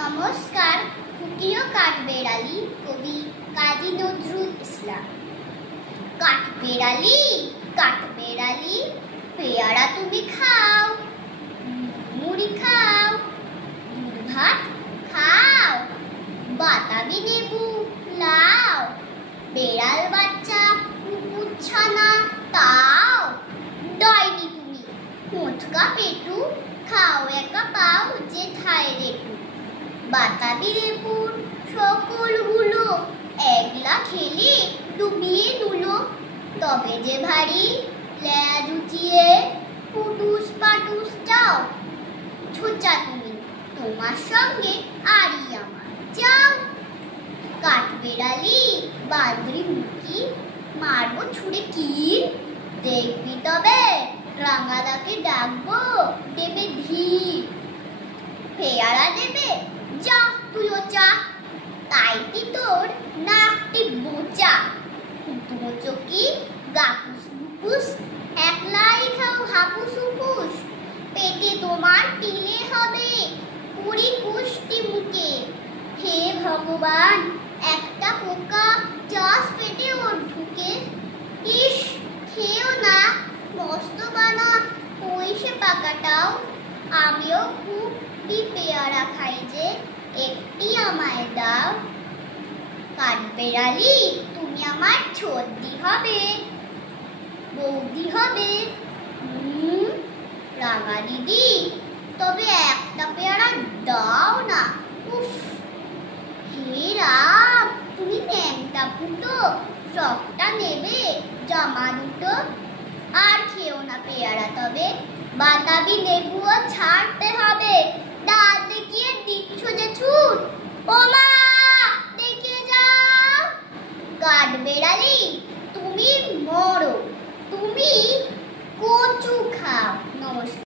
নমস্কার। খুকিও কাঠবেড়ালি, কবি কাজী নজরুল ইসলাম। কাঠবেড়ালি কাঠবেড়ালি, পেয়ারা তুমি খাও, মুড়ি খাও, দুধ ভাত খাও, বাতাবি লেবু লাও, বেড়াল বাচ্চা কুকুর ছানা তাও। ডাইনি তুমি মোটকা পেটু, খাও একা পাও যে ঠায় রেটু। বাতাবি লেবুর সকলগুলো একলা খেলে ডুবিয়ে দুলো। তবে যে ভারী ল্যাজ উঠিয়ে পুটুস পাটুস যাও। ছোচা তুমি, তোমার সঙ্গে আরই আমার যাও। কাঠবেড়ালি বাদরি মুখি, মারবো ছুড়ে কিল। দেখবি তবে রাঙাদাকে ডাকবো, দেবে ধীর। পেয়ারা দেবে যা তুইও চা, তাইতি তোর নাকটি বোচা। কুতুমো চকি গাপুস গুপুস, একলাই খাও হাপুস হুপুস। পেটে তোমার টিলে হবে পুরি কুষ্টি মুখে। হে ভগবান, একটা পোকা জাস পেটে ওর ঢুকে। ইস, খেও না, মস্ত বানা পয়সে পাকাটাও। আমিও খুব পেয়ারা খাই যে, একটি আমায় দাও। কাঠবেড়ালি তুমি আমার ছোটদি হবে, বৌদি হবে। রাঙা দিদি, তবে একটা পেয়ারা দাও না। উফ, হে রাম, তুমি ন্যাংটা ফুটো, ফ্রকটা নেবে জামা দুটো। আর খেও না পেয়ারা তবে, বাতাবি লেবুও ছাড়তে হবে। দাঁত দেখিয়ে দিচ্ছ যে ছুট, ও মা দেখে যাও। কাঠবেড়ালি তুমি মরো।